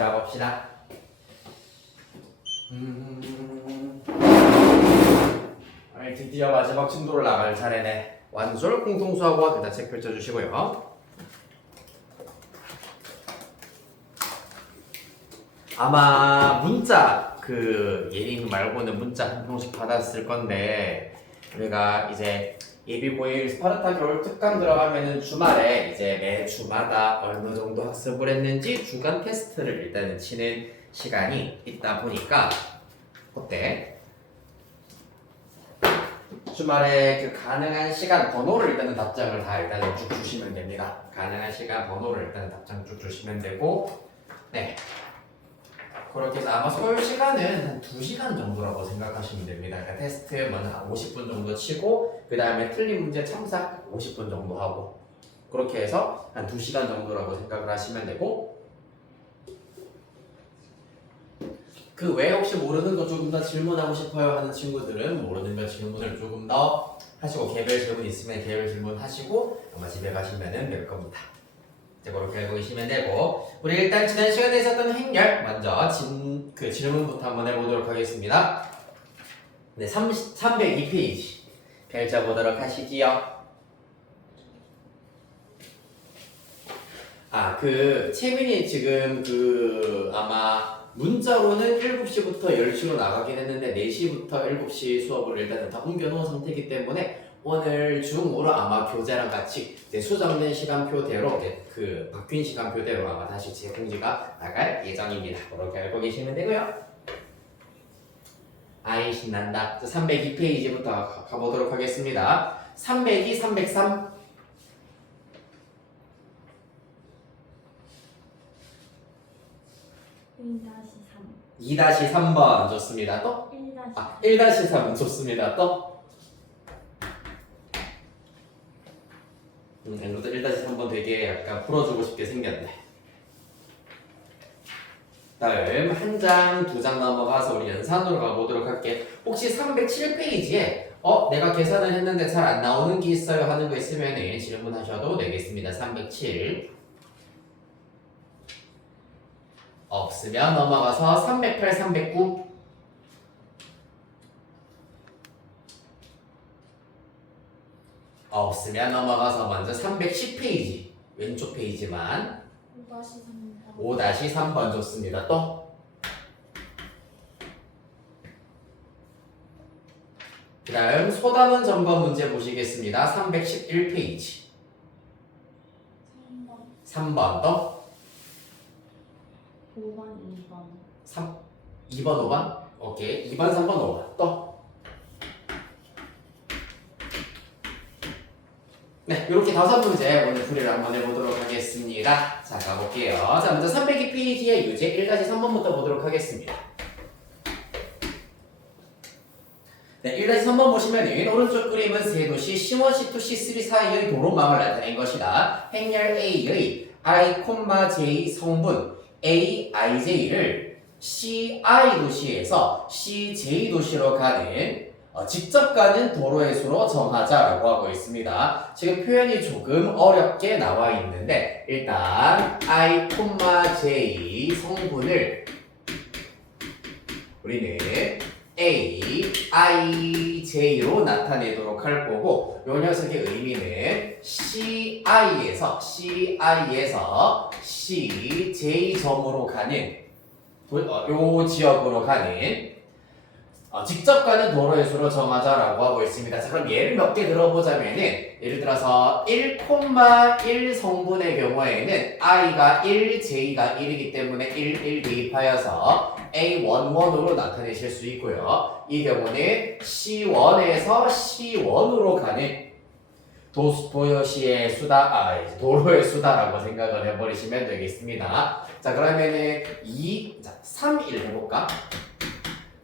자, 봅시다. 드디어 마지막 진도를 나갈 차례네. 완솔 공통수학원 일단 책 펼쳐주시고요. 아마 문자 예림 말고는 문자 한 통씩 받았을 건데 우리가 이제 예비 고1 스파르타 겨울 특강 들어가면은 주말에 이제 매 주마다 어느 정도 학습을 했는지 주간 테스트를 일단은 치는 시간이 있다 보니까 어때? 주말에 가능한 시간 번호를 일단은 답장을 다 일단은 쭉 주시면 됩니다. 가능한 시간 번호를 일단은 답장 쭉 주시면 되고 네. 그렇게 해서 아마 소요 시간은 한 2시간 정도라고 생각하시면 됩니다. 그러니까 테스트 먼저 한 50분 정도 치고 그 다음에 틀린 문제 첨삭 50분 정도 하고 그렇게 해서 한 2시간 정도라고 생각을 하시면 되고 그 외에 혹시 모르는 거 조금 더 질문하고 싶어요 하는 친구들은 모르는 거 질문을 조금 더 하시고 개별 질문 있으면 개별 질문 하시고 아마 집에 가시면 될 겁니다. 이제 그렇게 알고 계시면 되고 우리 일단 지난 시간에 있었던 행렬 먼저 질문부터 한번 해보도록 하겠습니다. 네, 302페이지 펼쳐보도록 하시지요. 채민이 지금 아마 문자로는 7시부터 10시로 나가긴 했는데 4시부터 7시 수업을 일단은 다 옮겨놓은 상태이기 때문에 오늘 중으로 아마 교재랑 같이 수정된 시간표대로 바뀐 시간표대로 아마 다시 재공지가 나갈 예정입니다. 그렇게 알고 계시면 되고요. 아이 신난다. 302페이지부터 가보도록 하겠습니다. 302, 303 2-3번 좋습니다. 또? 1-3 좋습니다. 또? 앵글도 1-3번 되게 약간 풀어주고 싶게 생겼네. 다음 한 장, 2장 넘어가서 우리 연산으로 가보도록 할게. 혹시 307페이지에 내가 계산을 했는데 잘 안 나오는 게 있어요 하는 거 있으면 질문하셔도 되겠습니다. 307 없으면 넘어가서 308, 309 없으면 넘어가서 먼저 310페이지 왼쪽 페이지만 5-3번 좋습니다. 또? 그 다음 소단원 점검 문제 보시겠습니다. 311페이지 3번 또? 2번 5번? 오케이 2번 3번 5번 또? 네, 이렇게 5문제 오늘 풀이를 한번 해보도록 하겠습니다. 자, 가볼게요. 자, 먼저 302페이지의 유제 1-3번부터 보도록 하겠습니다. 네, 1-3번 보시면은 오른쪽 그림은 세 도시 C1, C2, C3 사이의 도로망을 나타낸 것이다. 행렬 A의 I, J 성분 A, IJ를 CI 도시에서 CJ 도시로 가는 직접 가는 도로의 수로 정하자라고 하고 있습니다. 지금 표현이 조금 어렵게 나와 있는데 일단 I, J 성분을 우리는 A, IJ로 나타내도록 할 거고 요 녀석의 의미는 CI에서 CJ점으로 가는 요 지역으로 가는 직접 가는 도로의 수로 정하자라고 하고 있습니다. 자, 그럼 예를 몇 개 들어보자면은 예를 들어서 1,1 성분의 경우에는 i가 1, j가 1이기 때문에 1 대입하여서 A11으로 나타내실 수 있고요. 이 경우는 C1에서 C1으로 가는 도시의 수다, 도로의 수다라고 생각을 해버리시면 되겠습니다. 자, 그러면은 3, 1 해볼까?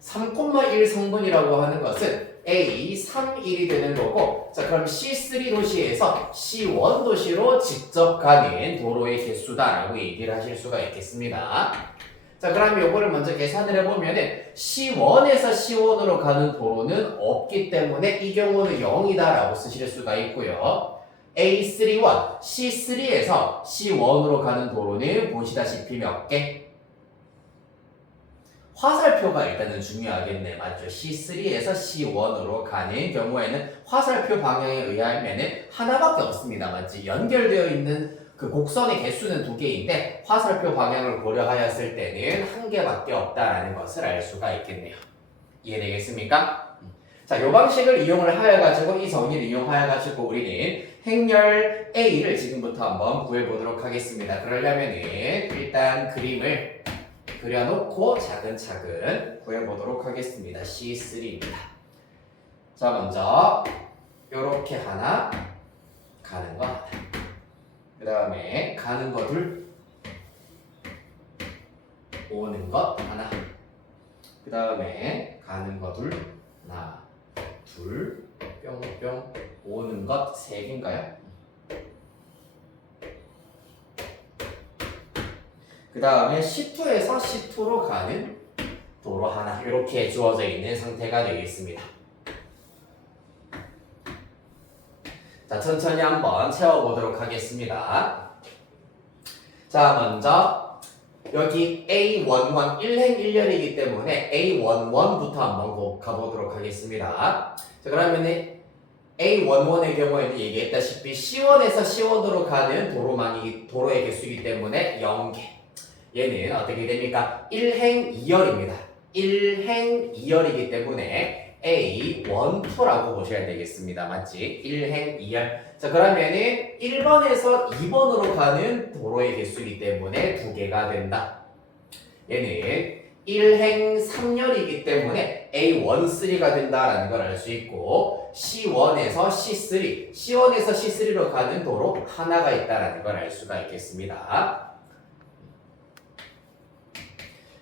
3,1 성분이라고 하는 것은 A, 3, 1이 되는 거고 자 그럼 C3 도시에서 C1 도시로 직접 가는 도로의 개수다라고 얘기를 하실 수가 있겠습니다. 자 그럼 요거를 먼저 계산을 해보면은 C1에서 C1으로 가는 도로는 없기 때문에 이 경우는 0이다 라고 쓰실 수가 있고요. A31, C3에서 C1으로 가는 도로는 보시다시피 몇 개? 화살표가 일단은 중요하겠네. 맞죠? C3에서 C1으로 가는 경우에는 화살표 방향에 의하면 하나밖에 없습니다. 맞지? 연결되어 있는 그 곡선의 개수는 두 개인데 화살표 방향을 고려하였을 때는 한 개밖에 없다라는 것을 알 수가 있겠네요. 이해되겠습니까? 자, 이 방식을 이용을 하여가지고 이 정의를 이용하여가지고 우리는 행렬 A를 지금부터 한번 구해보도록 하겠습니다. 그러려면은 일단 그림을 그려놓고 차근차근 구해보도록 하겠습니다. C3입니다. 자, 먼저 요렇게 하나, 가는 거 하나, 그 다음에 가는 거 둘, 오는 것 하나, 그 다음에 가는 거 둘, 하나, 둘, 뿅뿅, 오는 것 세 개인가요? 그 다음에 C2에서 C2로 가는 도로 하나, 이렇게 주어져 있는 상태가 되겠습니다. 자, 천천히 한번 채워보도록 하겠습니다. 자, 먼저 여기 A11 1행 1열이기 때문에 A11부터 한번 가보도록 하겠습니다. 자, 그러면은 A11의 경우에는 얘기했다시피 C1에서 C1으로 가는 도로의 개수이기 때문에 0개. 얘는 어떻게 됩니까? 1행 2열입니다. 1행 2열이기 때문에 A12라고 보셔야 되겠습니다. 맞지? 1행 2열. 자, 그러면은 1번에서 2번으로 가는 도로의 개수이기 때문에 두 개가 된다. 얘는 1행 3열이기 때문에 A13가 된다라는 걸 알 수 있고 C1에서 C3로 가는 도로 하나가 있다라는 걸 알 수가 있겠습니다.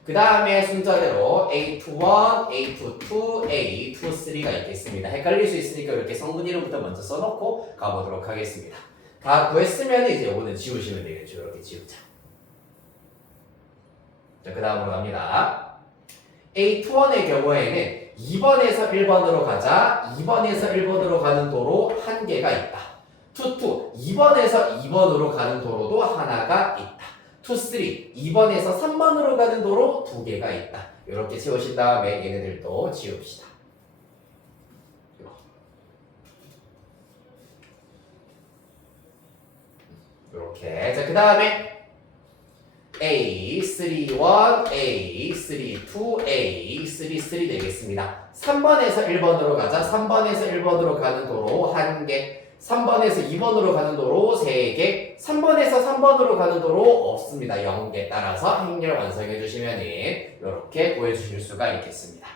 그 다음에 순서대로 A21, A22, A23가 있겠습니다. 헷갈릴 수 있으니까 이렇게 성분 이름부터 먼저 써놓고 가보도록 하겠습니다. 다 구했으면 이제 요거는 지우시면 되겠죠. 이렇게 지우자. 자, 그 다음으로 갑니다. A21의 경우에는 2번에서 1번으로 가자. 2번에서 1번으로 가는 도로 한 개가 있다. 2번에서 2번으로 가는 도로도 하나가 있다. 2번에서 3번으로 가는 도로 두 개가 있다. 이렇게 채우신 다음에 얘네들도 지웁시다. 이렇게. 자, 그 다음에 A31, A32, A33 되겠습니다. 3번에서 1번으로 가자. 3번에서 1번으로 가는 도로 한 개. 3번에서 2번으로 가는 도로 3개, 3번에서 3번으로 가는 도로 없습니다. 0개. 따라서 행렬 완성해 주시면 이렇게 구해주실 수가 있겠습니다.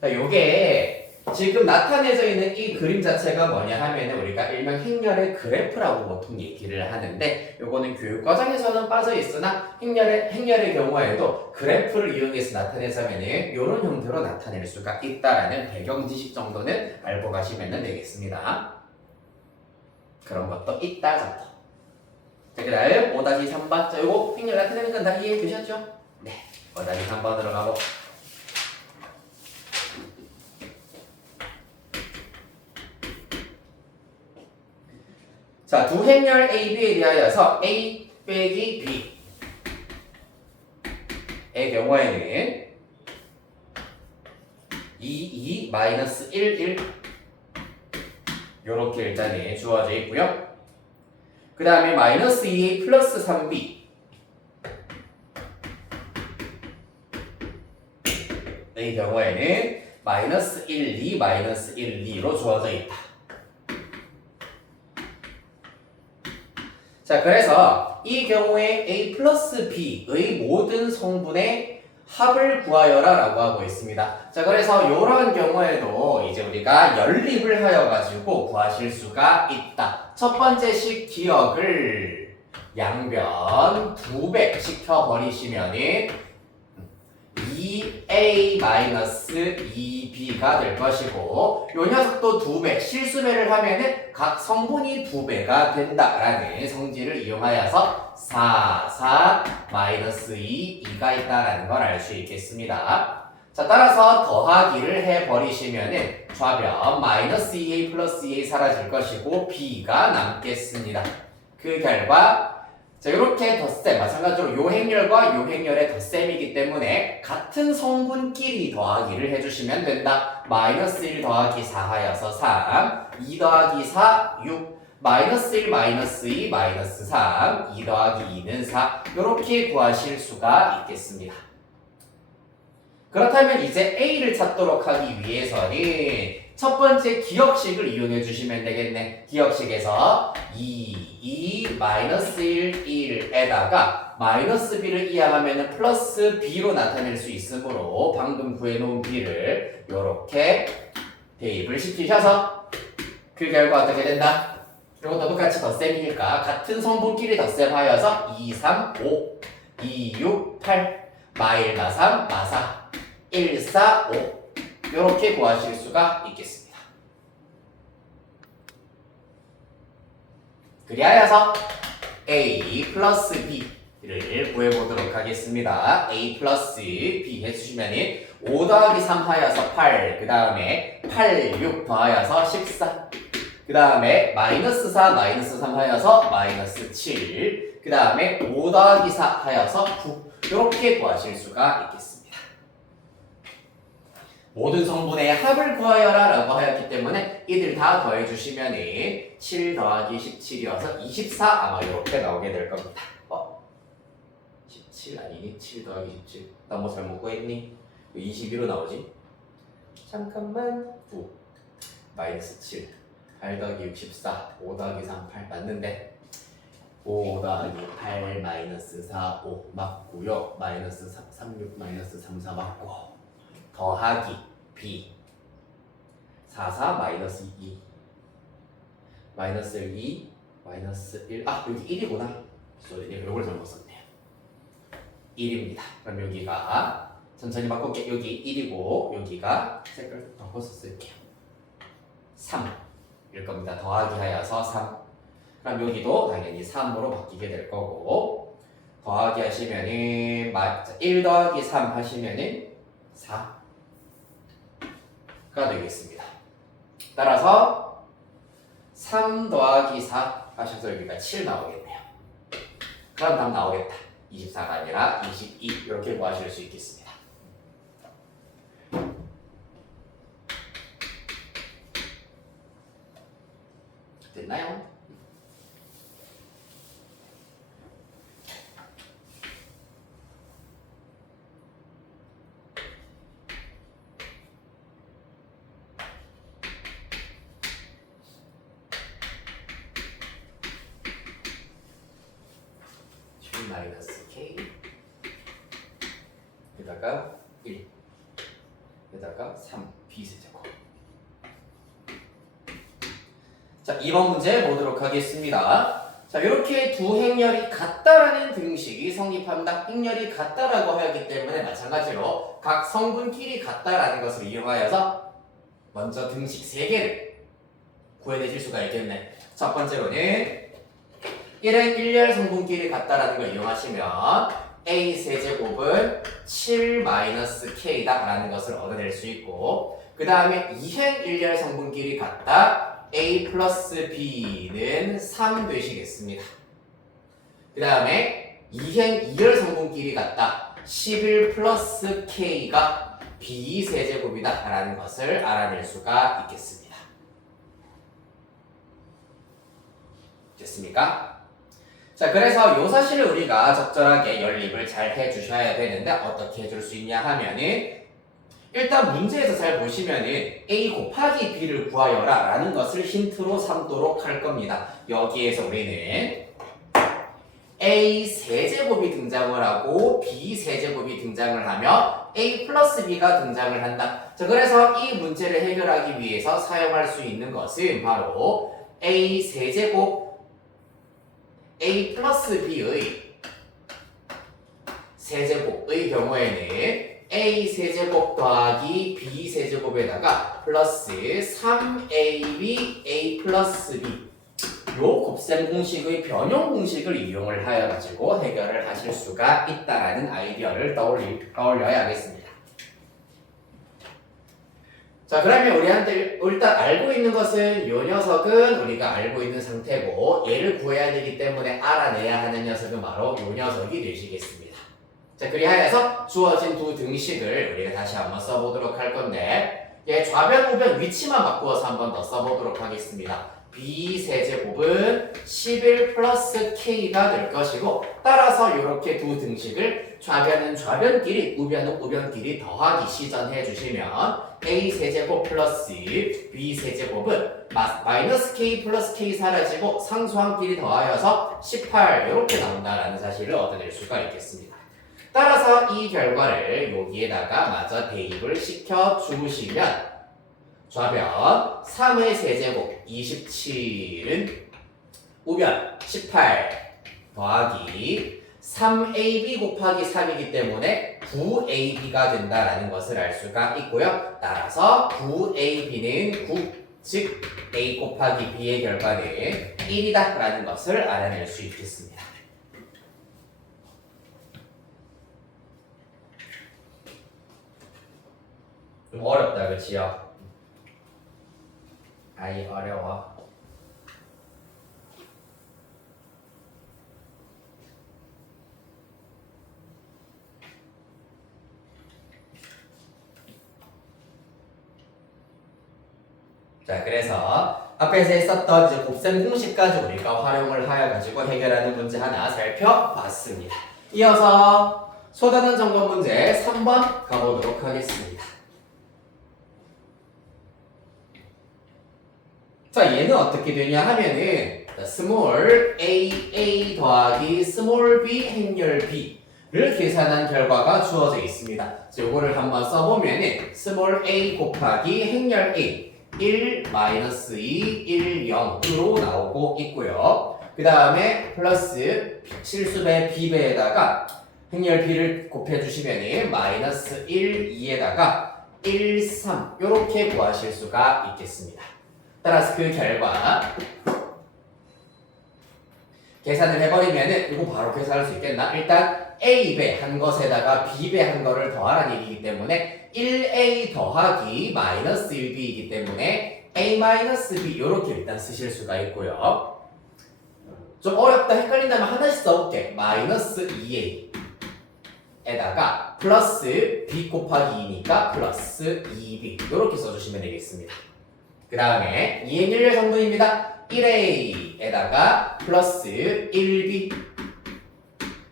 자, 요게 지금 나타내져 있는 이 그림 자체가 뭐냐 하면은 우리가 일명 행렬의 그래프라고 보통 얘기를 하는데 요거는 교육과정에서는 빠져 있으나 행렬의 경우에도 그래프를 이용해서 나타내자면은 요런 형태로 나타낼 수가 있다라는 배경 지식 정도는 알고 가시면 되겠습니다. 그런 것도 있다 정도. 자, 그 다음 5-3번. 자, 요거 행렬 나타내는 건 다 이해해 주셨죠? 네. 5-3번으로 가고. 자, 두 행렬 AB에 대하여서 A 빼기 B의 경우에는 2, 2, -1, 1 요렇게 일단은 주어져 있고요. 그 다음에 -2A 플러스 3B 의 경우에는 -1, 2, -1, 2로 주어져 있다. 자, 그래서 이 경우에 A 플러스 B의 모든 성분의 합을 구하여라 라고 하고 있습니다. 자, 그래서 이런 경우에도 이제 우리가 연립을 하여 가지고 구하실 수가 있다. 첫 번째 식 기억을 양변 2배 시켜버리시면은 2A-2B가 될 것이고 요 녀석도 2배, 실수배를 하면은 각 성분이 2배가 된다라는 성질을 이용하여서 4, 2, 2가 있다라는 걸 알 수 있겠습니다. 자, 따라서 더하기를 해버리시면은 좌변 -2A 플러스 2A 사라질 것이고 B가 남겠습니다. 그 결과 자, 이렇게 덧셈, 마찬가지로 요 행렬과 요 행렬의 덧셈이기 때문에 같은 성분끼리 더하기를 해주시면 된다. 마이너스 1 더하기 4 하여서 3, 2 더하기 4, 6, 마이너스 1, 마이너스 2, 마이너스 3, 2 더하기 2는 4. 이렇게 구하실 수가 있겠습니다. 그렇다면 이제 A를 찾도록 하기 위해서는 첫 번째 기억식을 이용해 주시면 되겠네. 기억식에서 2, 마이너스 1, 1에다가 마이너스 b를 이항하면 플러스 b로 나타낼 수 있으므로 방금 구해놓은 b를 이렇게 대입을 시키셔서 그 결과 어떻게 된다? 이것도 똑같이 덧셈이니까 같은 성분끼리 덧셈하여서 2, 3, 5, 2, 6, 8, 마1, 마3, 마4, 1, 4, 5 이렇게 구하실 수가 있겠습니다. 그리하여서 A 플러스 B를 구해보도록 하겠습니다. A 플러스 B 해주시면 5 더하기 3 하여서 8, 그 다음에 8, 6 더하여서 14, 그 다음에 마이너스 4, 마이너스 3 하여서 마이너스 7, 그 다음에 5 더하기 4 하여서 9 이렇게 구하실 수가 있겠습니다. 모든 성분의 합을 구하여라 라고 하였기 때문에 이들 다 더해주시면 7 더하기 17이어서 24 아마 이렇게 나오게 될 겁니다. 17 아니니? 7 더하기 17 나 뭐 잘못 구했니? 22로 나오지? 잠깐만 9 마이너스 7 8 더하기 64 5 더하기 3 8 맞는데 5 더하기 8 마이너스 4 5 맞고요. 마이너스 3 6 마이너스 3 4 맞고 더하기 b 4 4 마이너스 2 마이너스 2 마이너스 1 여기 1이구나. 쏘리 이걸 잘못 썼네요. 1입니다. 그럼 여기가 천천히 바꿀게. 여기 1이고 여기가 색깔 바꿔서 쓸게요. 3일 겁니다. 더하기 하여서 3. 그럼 여기도 당연히 3으로 바뀌게 될 거고 더하기 하시면은 1 더하기 3 하시면은 4가 되겠습니다. 따라서 3 더하기 4 하셔서 여기가 7 나오겠네요. 그럼 답 나오겠다. 24가 아니라 22 이렇게 구하실 수 있겠습니다. 됐나요? 마이너스 k 에다가 1 에다가 3 b세제곱. 자, 2번 문제 보도록 하겠습니다. 자, 이렇게 두 행렬이 같다라는 등식이 성립합니다. 행렬이 같다라고 하였기 때문에 마찬가지로 각 성분끼리 같다라는 것을 이용하여서 먼저 등식 3개를 구해내실 수가 있겠네. 첫 번째로는 1은 1열 성분끼리 같다라는 걸 이용하시면 a 세제곱은 7-k다 라는 것을 얻어낼 수 있고 그 다음에 2행 1열 성분끼리 같다 a 플러스 b는 3 되시겠습니다. 그 다음에 2행 2열 성분끼리 같다 11 플러스 k가 b 세제곱이다 라는 것을 알아낼 수가 있겠습니다. 됐습니까? 자, 그래서 요 사실을 우리가 적절하게 연립을 잘 해주셔야 되는데 어떻게 해줄 수 있냐 하면은 일단 문제에서 잘 보시면은 a 곱하기 b를 구하여라 라는 것을 힌트로 삼도록 할 겁니다. 여기에서 우리는 a 세제곱이 등장을 하고 b 세제곱이 등장을 하며 a 플러스 b가 등장을 한다. 자, 그래서 이 문제를 해결하기 위해서 사용할 수 있는 것은 바로 a 세제곱 a 플러스 b의 세제곱의 경우에는 a 세제곱 더하기 b 세제곱에다가 플러스 3ab a 플러스 b 요 곱셈 공식의 변형 공식을 이용을 하여 가지고 해결을 하실 수가 있다라는 아이디어를 떠올려야 하겠습니다. 자, 그러면 우리한테 일단 알고 있는 것은 요 녀석은 우리가 알고 있는 상태고 얘를 구해야 되기 때문에 알아내야 하는 녀석은 바로 요 녀석이 되시겠습니다. 자, 그리하여서 주어진 두 등식을 우리가 다시 한번 써보도록 할 건데 얘 좌변, 우변 위치만 바꾸어서 한번 더 써보도록 하겠습니다. b세제곱은 11 플러스 k가 될 것이고 따라서 이렇게 두 등식을 좌변은 좌변끼리, 우변은 우변끼리 더하기 시전해 주시면 a세제곱 플러스 b세제곱은 마이너스 k 플러스 k 사라지고 상수항끼리 더하여서 18 이렇게 나온다라는 사실을 얻어낼 수가 있겠습니다. 따라서 이 결과를 여기에다가 마저 대입을 시켜 주시면 좌변 3의 세제곱 27은 우변 18 더하기 3ab 곱하기 3이기 때문에 9ab가 된다라는 것을 알 수가 있고요. 따라서 9ab는 9, 즉 a 곱하기 b의 결과는 1이다 라는 것을 알아낼 수 있겠습니다. 좀 어렵다, 그치요? 아이 어려워. 자, 그래서 앞에서 했었던 이제 곱셈 공식까지 우리가 활용을 하여 가지고 해결하는 문제 하나 살펴봤습니다. 이어서 소단원 점검 문제 3번 가보도록 하겠습니다. 자, 얘는 어떻게 되냐 하면은 스몰 a 더하기 스몰 b 행렬 b를 계산한 결과가 주어져 있습니다. 요거를 한번 써보면은 스몰 a 곱하기 행렬 a 1 마이너스 2 1 0으로 나오고 있고요. 그 다음에 플러스 실수배 b배에다가 행렬 b를 곱해주시면은 마이너스 1 2에다가 1 3 요렇게 구하실 수가 있겠습니다. 따라서 그 결과 계산을 해버리면은 이거 바로 계산할 수 있겠나? 일단 A배 한 것에다가 B배 한 거를 더하라는 얘기이기 때문에 1A 더하기 마이너스 1B이기 때문에 A 마이너스 B 이렇게 일단 쓰실 수가 있고요. 좀 어렵다 헷갈린다면 하나씩 써볼게. 마이너스 2A에다가 플러스 B 곱하기 2니까 플러스 2B 이렇게 써주시면 되겠습니다. 그 다음에 2행렬 성분입니다. 1A에다가 플러스 1B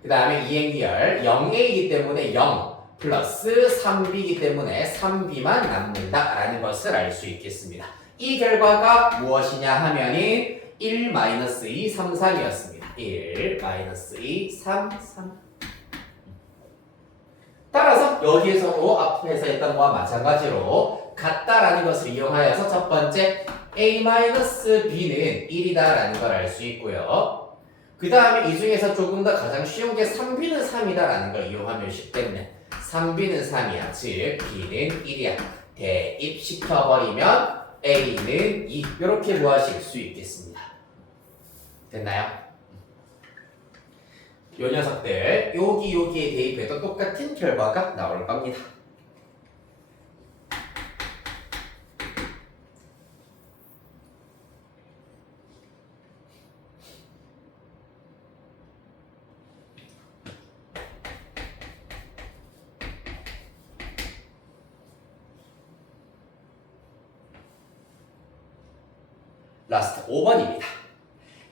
그 다음에 2행렬 0A이기 때문에 0 플러스 3B이기 때문에 3B만 남는다 라는 것을 알 수 있겠습니다. 이 결과가 무엇이냐 하면은 1 마이너스 2 3 3이었습니다. 1 마이너스 2 3 3 따라서 여기에서도 앞에서 했던 것과 마찬가지로 같다라는 것을 이용하여서 첫 번째 a-b는 1이다라는 걸 알 수 있고요. 그 다음에 이 중에서 조금 더 가장 쉬운 게 3b는 3이다라는 걸 이용하면 쉽기 때문에 3b는 3이야. 즉 b는 1이야. 대입시켜버리면 a는 2 이렇게 구하실 수 있겠습니다. 됐나요? 요 녀석들 여기에 대입해도 똑같은 결과가 나올 겁니다. 라스트 5번입니다.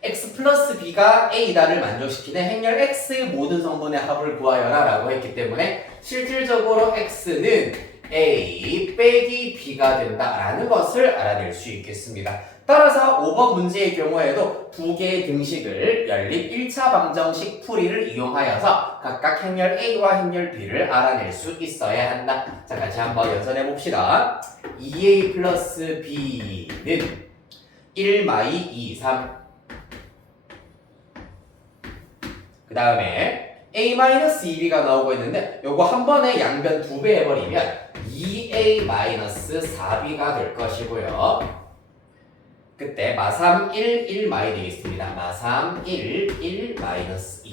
x 플러스 b가 a다를 만족시키는 행렬 x의 모든 성분의 합을 구하여라 라고 했기 때문에 실질적으로 x는 a 빼기 b가 된다라는 것을 알아낼 수 있겠습니다. 따라서 5번 문제의 경우에도 두 개의 등식을 연립 1차 방정식 풀이를 이용하여서 각각 행렬 a와 행렬 b를 알아낼 수 있어야 한다. 자, 같이 한번 연산해 봅시다. 2a 플러스 b는 1 마이 2 3 그 다음에 a-2b가 나오고 있는데 요거 한 번에 양변 2배 해버리면 2a-4b가 될 것이고요. 그때 마3 1 1 마이 되겠습니다. 마3 1 1 마이너스 2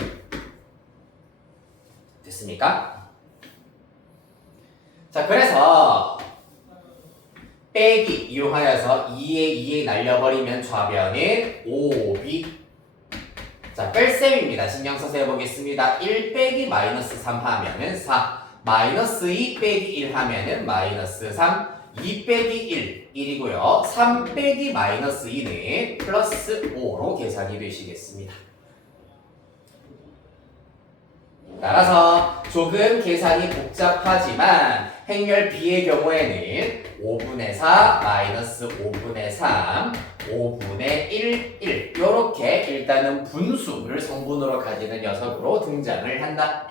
됐습니까? 자, 그래서 빼기 이용하여서 2에 날려버리면 좌변은 5b. 자, 뺄셈입니다. 신경 써서 해보겠습니다. 1 빼기 마이너스 3 하면은 4. 마이너스 2 빼기 1 하면은 마이너스 3. 2 빼기 1, 1이고요. 3 빼기 마이너스 2는 플러스 5로 계산이 되시겠습니다. 따라서 조금 계산이 복잡하지만 행렬 B의 경우에는 5분의 4 마이너스 5분의 3 5분의 1, 1 이렇게 일단은 분수를 성분으로 가지는 녀석으로 등장을 한다.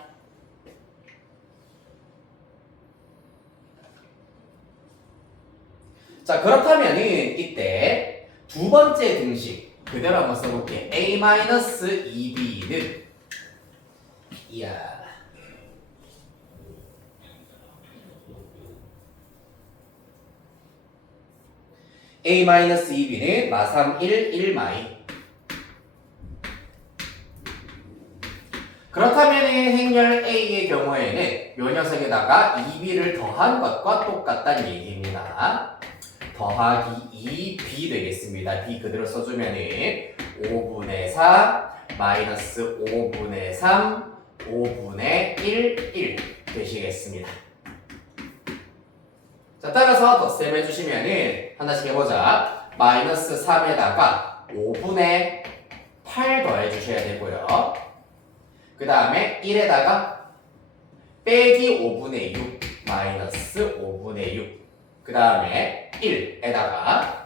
자, 그렇다면은 이때 두 번째 등식 그대로 한번 써볼게. a-2b는 이야 a-2b는 마3 1, 1 마이. 그렇다면 행렬 A의 경우에는 요 녀석에다가 2b를 더한 것과 똑같다는 얘기입니다. 더하기 2b 되겠습니다. b 그대로 써주면은 5분의 4 마이너스 5분의 3 5분의 1, 1 되시겠습니다. 자, 따라서 덧셈 해주시면은 하나씩 해보자. 마이너스 3에다가 5분의 8 더해주셔야 되고요. 그 다음에 1에다가 빼기 5분의 6 마이너스 5분의 6. 그 다음에 1에다가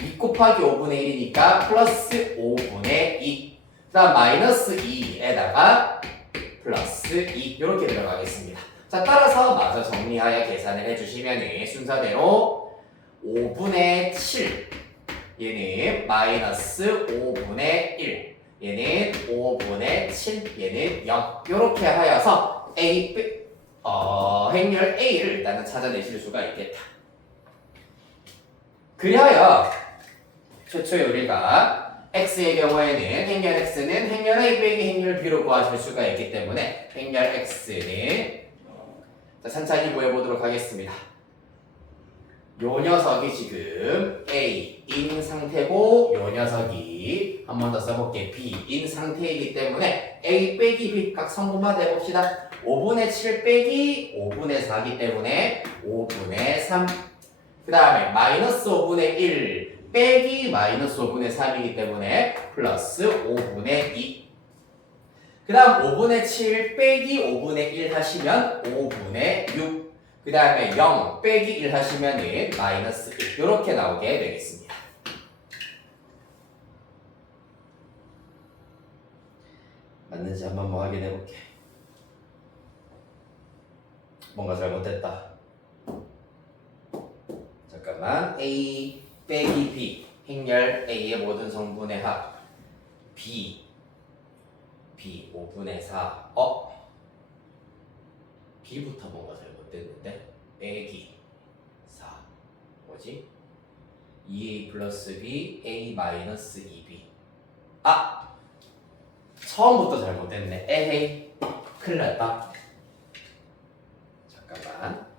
2 곱하기 5분의 1이니까 플러스 5분의 2. 그 다음 마이너스 2에다가 플러스 2 이렇게 들어가겠습니다. 자, 따라서 마저 정리하여 계산을 해주시면 순서대로 5분의 7 얘는 마이너스 5분의 1 얘는 5분의 7 얘는 0 이렇게 하여서 행렬 A를 일단은 찾아내실 수가 있겠다. 그리하여 최초에 우리가 X의 경우에는 행렬 X는 행렬 A 빼기 행렬 B로 구하실 수가 있기 때문에 행렬 X는 자, 천천히 구해보도록 하겠습니다. 요 녀석이 지금 A인 상태고 요 녀석이 한 번 더 써볼게 B인 상태이기 때문에 A 빼기 B 각 성분마다 해봅시다. 5분의 7 빼기 5분의 4이기 때문에 5분의 3. 그 다음에 마이너스 5분의 1 빼기 마이너스 5분의 3이기 때문에 플러스 5분의 2. 그 다음 5분의 7 빼기 5분의 1 하시면 5분의 6. 그 다음에 0 빼기 1 하시면은 마이너스 1 이렇게 나오게 되겠습니다. 맞는지 한번 확인해 볼게. 뭔가 잘못됐다. 잠깐만. A 빼기 B 행렬 A의 모든 성분의 합 B 5분의 4 B부터 뭔가 잘못됐는데 빼기 4 뭐지? 2A 플러스 B A 마이너스 2B 처음부터 잘못됐네. 에헤이 큰일 났다. 잠깐만.